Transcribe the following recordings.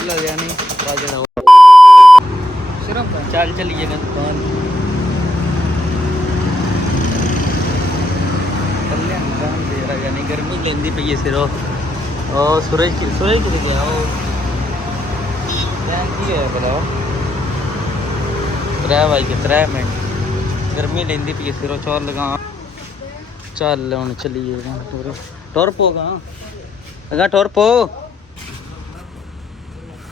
वेला जानी चल चलिए ना दुकान यानी गर्मी लेंदी पई है सिरो और सूरज की गया वो की है भला 3 मिनट गर्मी लेंदी पई है सिरो चोर लगा चल हुन चलिए टुर पो अगा टुर पो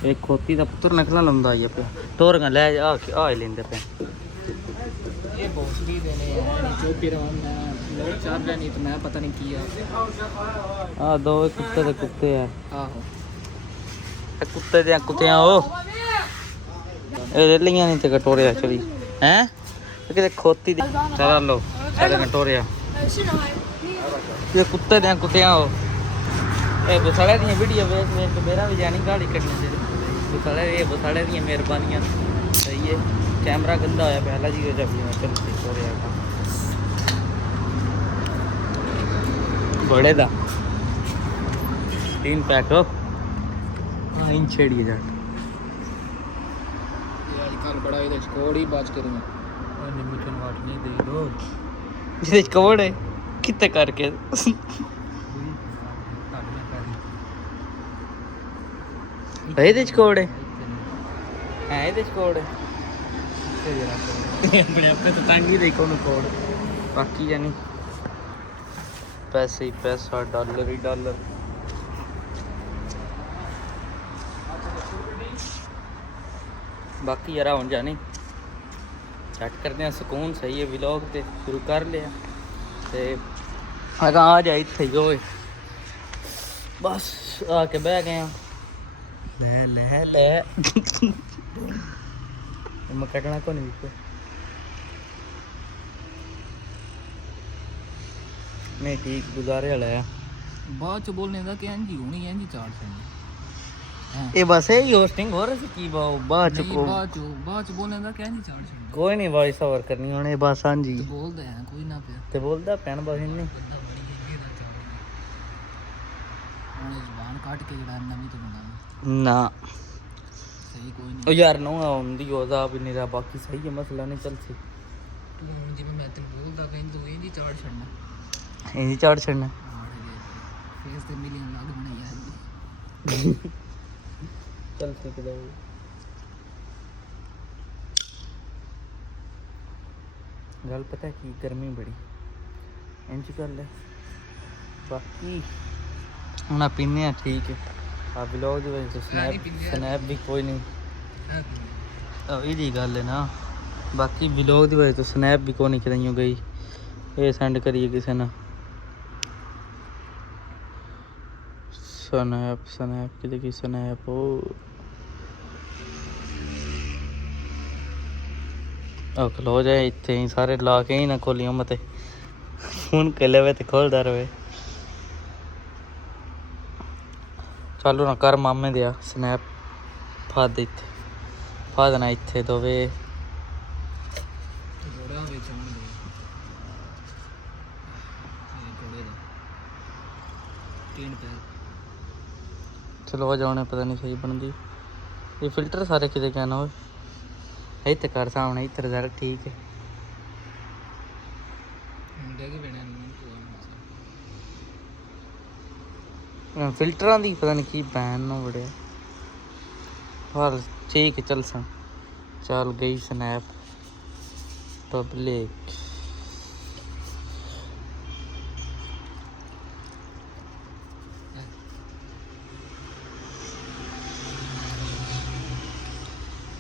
एक खोती का पुत्र निकला लंदा आई पे टोर ले आ लेंदे पे ये भोसड़ी देने हैं चौपी रवाना लोग चार रहे नहीं तो मैं पता नहीं किया आ दो कुत्ते दे कुत्ते है आहो कुत्ते दे कुत्ते ओ ए लियां नहीं ते कटोरे चली हैं किते खोती दी चला लो चले कटोरे ये कुत्ते दे कुत्ते ओ ए बसाड़े दी वीडियो देख देख मेरा भी जानी गाड़ी कटनी चाहिए बसाड़े दी मेहरबानियां सही है कैमरा गंदा होया पहला जी जब चल हो रहा बड़े दा 3 पैक हो हाँ इन छेड़िए जा कल बड़ा इधर कोड़ी बाज करूँ निम्न वाट नहीं दे दो ये कोड़ है कितने करके ये कोड़ है ये कोड़ है अपने अपने तो तंग ही देखो कोड बाकी यानी पैसे ही पैसा डॉलर ही डॉलर बाकी यार हुन जानी चट करते हैं सुकून सही है व्लॉग ते शुरू कर लिया ते अगर आ जाए इत्थे ही होए बस आके बह गए ले ले ले मैं कटना को नहीं नहीं ठीक गुजारे वाला है बाद च बोलने का कि एंजी होनी एंजी चार्ज है ये बस है होस्टिंग हो रही की बाद च बोलने का कि एंजी चार्ज कोई नहीं वॉइस ओवर करनी होने बस हां जी बोलदे हैं कोई ना पे ते बोलदा पैन बस नहीं जुबान काट के जड़ा नवी तो बना ना सही कोई नहीं ओ यार नो आउंदी होदा भी नहीं रहा बाकी सही है मसला नहीं चल सी जिਵੇਂ मैं तेन बोलदा कहीं तो एंजी चार्ज छड़ना एंजी चार्ज छड़ना फेस ते मिलियन लाग बनाई यार चल ठीक है गल पता है कि गर्मी बड़ी इंज गल है बाकी ना पीने ठीक है आप व्लॉग ਦੀ ਵਜ੍ਹਾ ਤੋਂ ਸਨੈਪ ਵੀ ਕੋਈ ਨਹੀਂ ਇਹਦੀ ਗੱਲ ਹੈ ਨਾ ਬਾਕੀ ਵਲੌਗ ਦੀ ਵਜ੍ਹਾ ਤੋਂ ਸਨੈਪ ਵੀ ਕੋਈ ਨਹੀਂ ਕਰਾਈਓ ਗਈ ਇਹ ਸੈਂਡ ਕਰੀਏ ਕਿਸੇ ਨਾਲ ਸਨੈਪ ਕਿਤੇ ਕੀ ਸਨੈਪ ਉਹ ਖਲੋ ਜਾਏ ਇੱਥੇ ਹੀ ਸਾਰੇ ਲਾ ਕੇ ਹੀ ਨਾ ਖੋਲੀਆਂ ਮਤੇ ਫੋਨ ਕਰ ਲਵੇ ਤੇ ਖੋਲਦਾ ਰਵੇ चालू ना कर मामे दिया स्नैप फाद इत्थे फादना इत्थे दोवे चलो जाने पता नहीं सही बनती ये फिल्टर सारे किते कहना हो इत्थे कर सामने इत्थे रिजल्ट ठीक है फिल्टर की पता नहीं की बैन न बड़िया पर ठीक है चल सन चल गई स्नैप पब्लिक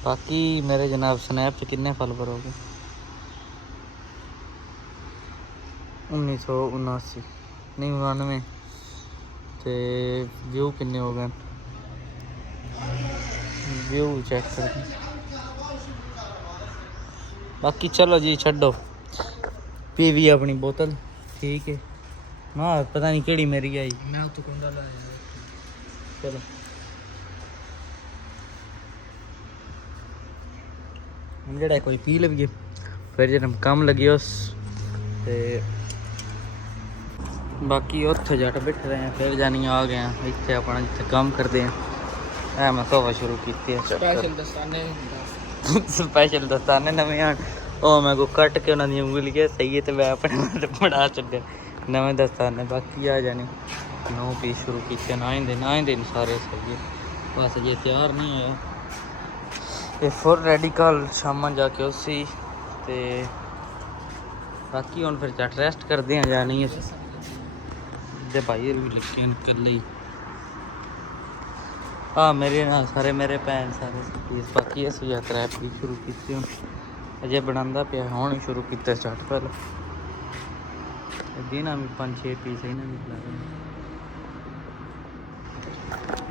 बाकी मेरे जनाब स्नैप से कितने फॉलोवर हो गए 1979 नहीं 99 ते व्यू किन्ने हो गए व्यू चेक कर बाकी चलो जी छड्डो पीवी अपनी बोतल ठीक है हाँ पता नहीं केड़ी मेरी आई मैं तो कुंडा लाया चलो हम जड़ा कोई पी लगे फिर जब कम लगे उस ते बाकी उत्थे जट बैठे रहे हैं फिर जानी आ गए हैं इतने अपना जिते काम करते हैं ਐ ਮੈਂ ਕੋਵਾ ਸ਼ੁਰੂ ਕੀਤੀ ਹੈ ਸਪੈਸ਼ਲ ਦਸਤਾਨੇ ਸਪੈਸ਼ਲ ਦਸਤਾਨੇ ਨਵੇਂ ਆਣ ਉਹ ਮੈਂ ਕੋ ਕੱਟ ਕੇ ਉਹਨਾਂ ਦੀ ਉਂਗਲੀ ਕੇ ਸਹੀ ਹੈ ਤੇ ਮੈਂ ਆਪਣੇ ਬਣਾ ਚੱਲਿਆ ਨਵੇਂ ਦਸਤਾਨੇ ਬਾਕੀ ਆ ਜਾਣੇ 9 ਪੀਸ ਸ਼ੁਰੂ ਕੀਤੇ ਨਾ ਹੀ ਦਿਨ ਸਾਰੇ ਸਹੀ ਹੈ ਬਸ ਜੇ ਤਿਆਰ ਨਹੀਂ ਹੋਇਆ ਇਹ ਫੁੱਲ ਰੈਡੀ ਕੱਲ ਸ਼ਾਮਾਂ ਜਾ ਕੇ ਉਸੀ ਤੇ ਬਾਕੀ ਹੁਣ ਫਿਰ ਝੱਟ ਰੈਸਟ ਕਰਦੇ ਆ ਜਾਣੀ ਅਸੀਂ ਤੇ ਭਾਈ ਵੀ ਲਿਖੇ ਨਿਕਲ ਲਈ ਆ ਮੇਰੇ ਨਾਲ ਸਾਰੇ ਮੇਰੇ ਭੈਣ ਸਾਰੇ ਪੀਸ ਬਾਕੀ ਇਸ ਯਾਤਰਾ ਵੀ ਸ਼ੁਰੂ ਕੀਤੀ ਹੁਣ ਅਜੇ ਬਣਾਉਂਦਾ ਪਿਆ ਹੁਣ ਹੀ ਸ਼ੁਰੂ ਕੀਤਾ ਸਟਾਰਟ ਪਹਿਲਾਂ ਦਿਨਾਂ ਵੀ 5-6 ਪੀਸ ਇਹਨਾਂ ਨੂੰ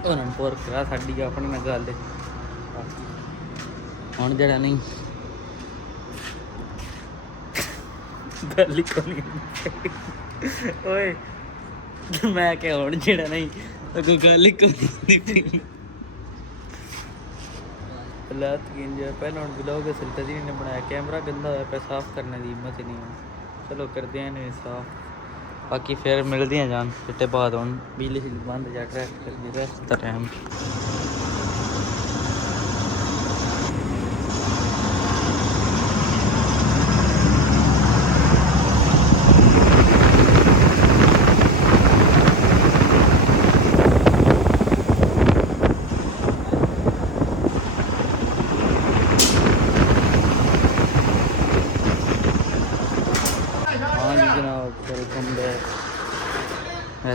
ਉਹਨਾਂ ਨੂੰ ਪੋਰ ਕਰਾ ਸਾਡੀ ਆਪਣੀ ਨਾਲ ਗੱਲ ਹੁਣ ਜਿਹੜਾ ਨਹੀਂ ਗੱਲ ਹੀ ਕੋਈ ਓਏ ਮੈਂ ਕਿਹਾ ਹੁਣ ਜਿਹੜਾ ਨਹੀਂ ਕੋਈ ਗੱਲ ਹੀ ਕੋਈ ਨਹੀਂ ਹਾਲਾਤ ਕਿੰਜ ਪਹਿਲਾਂ ਹੁਣ ਬਲੌਗ ਅਸਲ ਤਦੀ ਨੇ ਬਣਾਇਆ ਕੈਮਰਾ ਗੰਦਾ ਹੋਇਆ ਪਿਆ ਸਾਫ਼ ਕਰਨ ਦੀ ਹਿੰਮਤ ਨਹੀਂ ਹੈ ਚਲੋ ਕਰਦੇ ਆਂ ਨੇ ਸਾਫ਼ ਬਾਕੀ ਫਿਰ ਮਿਲਦੇ ਆ ਜਾਨ ਫਿੱਟੇ ਬਾਅਦ ਹੁਣ ਬਿਜਲੀ ਬੰਦ ਜਾ ਟਰੈਕ ਕਰਕੇ ਰੈਸਟ ਦਾ ਟਾਈਮ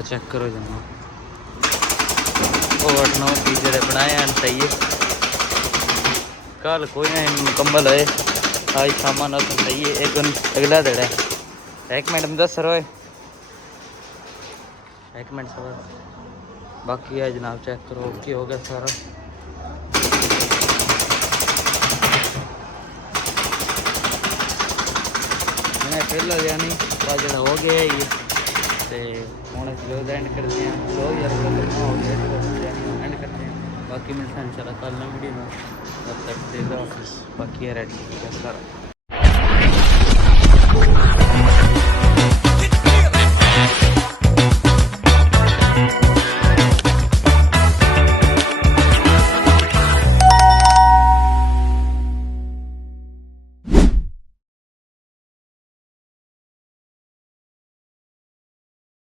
चेक करो जना वो 8-9 पीस जो बनाए हैं सही है कल कोई ना मुकम्मल है आज शाम ना तो सही है एक अगला देड़ा है 1 मिनट में 10 सर 1 मिनट सर बाकी है जनाब चेक करो ओके हो गया सारा मैंने ट्रेलर यानी जो हो गया ये ਹੁਣ ਅਸੀਂ ਲੋਗ ਐਂਡ ਕਰਦੇ ਹਾਂ ਲੋ ਯਾਰ ਹੋ ਗਿਆ ਐਂਡ ਕਰਦੇ ਹਾਂ ਬਾਕੀ ਮਿਲਦੇ ਹਾਂ ਇਨਸ਼ਾਅੱਲਾ ਕੱਲ੍ਹ ਨਵੀਂ ਵੀਡੀਓ ਨਾਲ ਤਦ ਤੱਕ ਦੇ ਦੋ ਬਾਕੀ ਹੈ ਰੈਡੀ ਹੋ ਗਿਆ ਸਾਰਾ